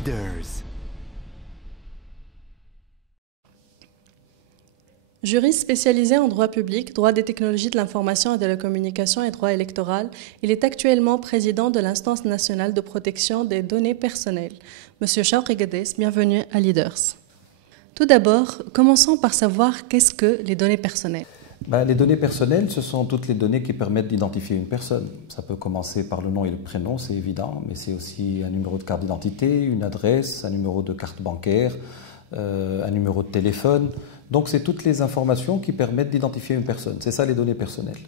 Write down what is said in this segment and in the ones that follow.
Leaders. Juriste spécialisé en droit public, droit des technologies de l'information et de la communication et droit électoral, il est actuellement président de l'Instance nationale de protection des données personnelles. Monsieur Chaouri Gades, bienvenue à Leaders. Tout d'abord, commençons par savoir qu'est-ce que les données personnelles. Les données personnelles, ce sont toutes les données qui permettent d'identifier une personne. Ça peut commencer par le nom et le prénom, c'est évident, mais c'est aussi un numéro de carte d'identité, une adresse, un numéro de carte bancaire, un numéro de téléphone. Donc c'est toutes les informations qui permettent d'identifier une personne. C'est ça les données personnelles.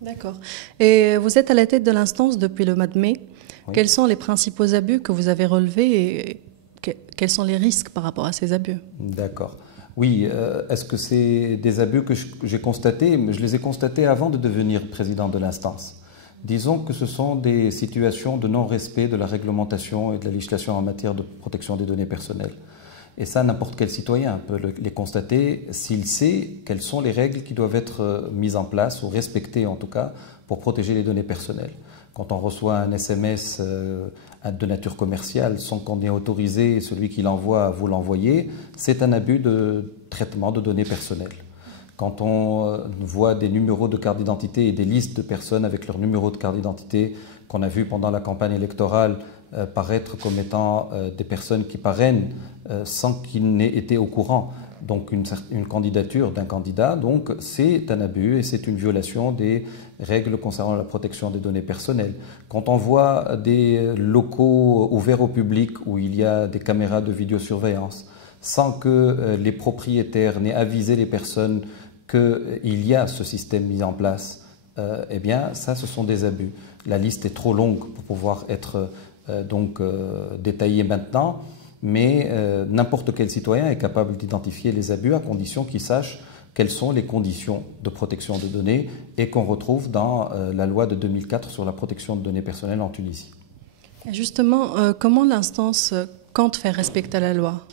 D'accord. Et vous êtes à la tête de l'instance depuis le mois de mai. Oui. Quels sont les principaux abus que vous avez relevés et quels sont les risques par rapport à ces abus? D'accord. Oui, est-ce que c'est des abus que j'ai constatés? Je les ai constatés avant de devenir président de l'instance. Disons que ce sont des situations de non-respect de la réglementation et de la législation en matière de protection des données personnelles. Et ça, n'importe quel citoyen peut les constater s'il sait quelles sont les règles qui doivent être mises en place ou respectées en tout cas pour protéger les données personnelles. Quand on reçoit un SMS de nature commerciale sans qu'on ait autorisé celui qui l'envoie à vous l'envoyer, c'est un abus de traitement de données personnelles. Quand on voit des numéros de carte d'identité et des listes de personnes avec leur numéro de carte d'identité qu'on a vu pendant la campagne électorale paraître comme étant des personnes qui parrainent sans qu'ils n'aient été au courant, donc une candidature d'un candidat, donc c'est un abus et c'est une violation des règles concernant la protection des données personnelles. Quand on voit des locaux ouverts au public où il y a des caméras de vidéosurveillance, sans que les propriétaires n'aient avisé les personnes qu'il y a ce système mis en place, eh bien ça ce sont des abus. La liste est trop longue pour pouvoir être détaillée maintenant, mais n'importe quel citoyen est capable d'identifier les abus à condition qu'il sache quelles sont les conditions de protection de données et qu'on retrouve dans la loi de 2004 sur la protection de données personnelles en Tunisie. Justement, comment l'instance compte faire respecter la loi?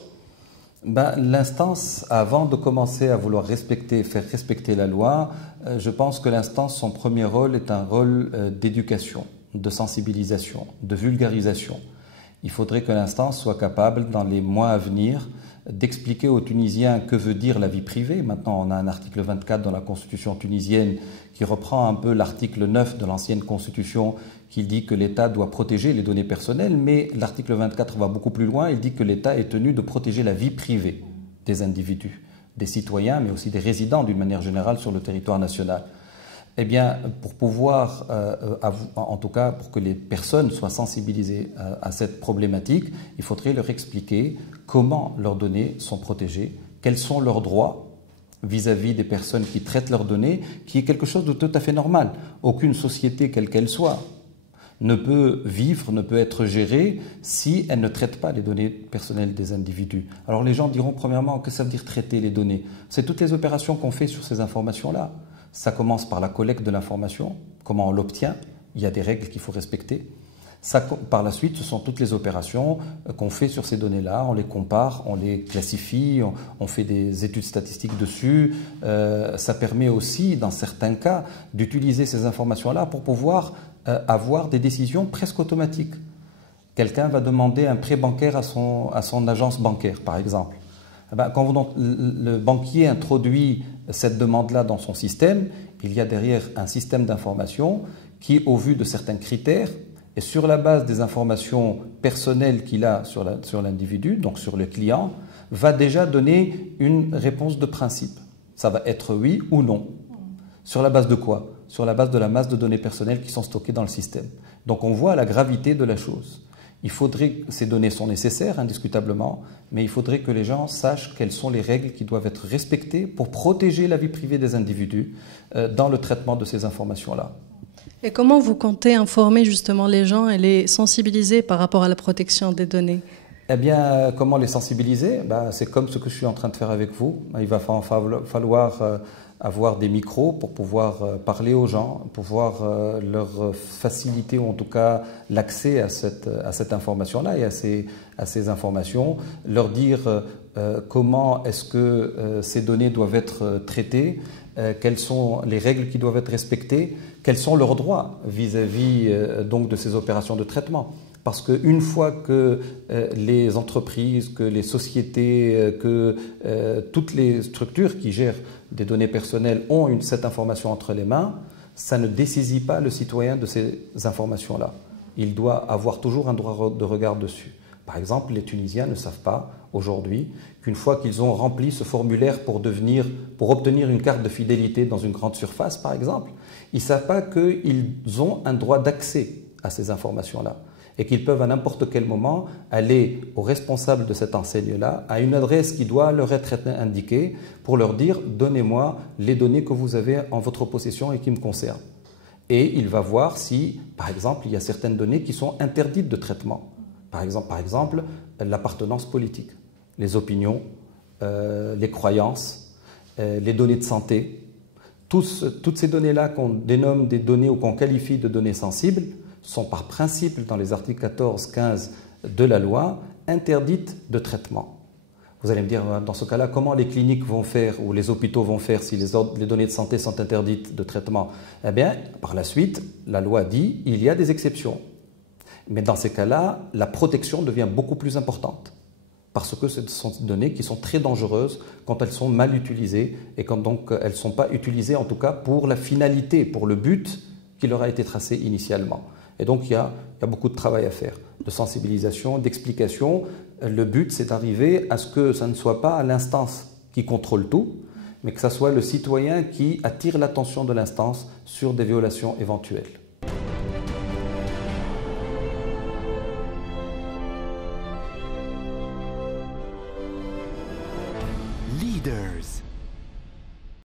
L'instance, avant de commencer à vouloir faire respecter la loi, je pense que l'instance, son premier rôle est un rôle d'éducation, de sensibilisation, de vulgarisation. Il faudrait que l'instance soit capable, dans les mois à venir, d'expliquer aux Tunisiens que veut dire la vie privée. Maintenant, on a un article 24 dans la Constitution tunisienne qui reprend un peu l'article 9 de l'ancienne Constitution qui dit que l'État doit protéger les données personnelles, mais l'article 24 va beaucoup plus loin. Il dit que l'État est tenu de protéger la vie privée des individus, des citoyens, mais aussi des résidents d'une manière générale sur le territoire national. Eh bien, pour pouvoir, en tout cas pour que les personnes soient sensibilisées à cette problématique, il faudrait leur expliquer comment leurs données sont protégées, quels sont leurs droits vis-à-vis des personnes qui traitent leurs données, qui est quelque chose de tout à fait normal. Aucune société, quelle qu'elle soit, ne peut vivre, ne peut être gérée si elle ne traite pas les données personnelles des individus. Alors les gens diront premièrement, que ça veut dire traiter les données? C'est toutes les opérations qu'on fait sur ces informations-là. Ça commence par la collecte de l'information, comment on l'obtient, il y a des règles qu'il faut respecter. Par la suite, ce sont toutes les opérations qu'on fait sur ces données-là, on les compare, on les classifie, on fait des études statistiques dessus. Ça permet aussi, dans certains cas, d'utiliser ces informations-là pour pouvoir avoir des décisions presque automatiques. Quelqu'un va demander un prêt bancaire à son agence bancaire, par exemple. Quand le banquier introduit cette demande-là dans son système, il y a derrière un système d'information qui, au vu de certains critères, et sur la base des informations personnelles qu'il a sur l'individu, donc sur le client, va déjà donner une réponse de principe. Ça va être oui ou non. Sur la base de quoi? Sur la base de la masse de données personnelles qui sont stockées dans le système. Donc on voit la gravité de la chose. Ces données sont nécessaires, indiscutablement, mais il faudrait que les gens sachent quelles sont les règles qui doivent être respectées pour protéger la vie privée des individus dans le traitement de ces informations-là. Et comment vous comptez informer justement les gens et les sensibiliser par rapport à la protection des données? Eh bien, comment les sensibiliser? C'est comme ce que je suis en train de faire avec vous. Il va falloir avoir des micros pour pouvoir parler aux gens, pouvoir leur faciliter ou en tout cas l'accès à cette information-là et à ces informations, leur dire comment est-ce que ces données doivent être traitées, quelles sont les règles qui doivent être respectées, quels sont leurs droits vis-à-vis donc de ces opérations de traitement. Parce qu'une fois que les entreprises, que les sociétés, que toutes les structures qui gèrent des données personnelles ont cette information entre les mains, ça ne dessaisit pas le citoyen de ces informations-là. Il doit avoir toujours un droit de regard dessus. Par exemple, les Tunisiens ne savent pas aujourd'hui qu'une fois qu'ils ont rempli ce formulaire pour obtenir une carte de fidélité dans une grande surface, par exemple, ils ne savent pas qu'ils ont un droit d'accès à ces informations-là et qu'ils peuvent à n'importe quel moment aller au responsable de cette enseigne-là, à une adresse qui doit leur être indiquée pour leur dire « Donnez-moi les données que vous avez en votre possession et qui me concernent ». Et il va voir si, par exemple, il y a certaines données qui sont interdites de traitement. Par exemple, l'appartenance politique, les opinions, les croyances, les données de santé. Toutes ces données-là qu'on dénomme des données ou qu'on qualifie de données sensibles sont par principe, dans les articles 14, 15 de la loi, interdites de traitement. Vous allez me dire, dans ce cas-là, comment les cliniques vont faire ou les hôpitaux vont faire si les données de santé sont interdites de traitement? Eh bien, par la suite, la loi dit qu'il y a des exceptions. Mais dans ces cas-là, la protection devient beaucoup plus importante. Parce que ce sont des données qui sont très dangereuses quand elles sont mal utilisées et quand donc elles ne sont pas utilisées en tout cas pour la finalité, pour le but qui leur a été tracé initialement. Et donc il y a beaucoup de travail à faire, de sensibilisation, d'explication. Le but, c'est d'arriver à ce que ça ne soit pas l'instance qui contrôle tout, mais que ce soit le citoyen qui attire l'attention de l'instance sur des violations éventuelles.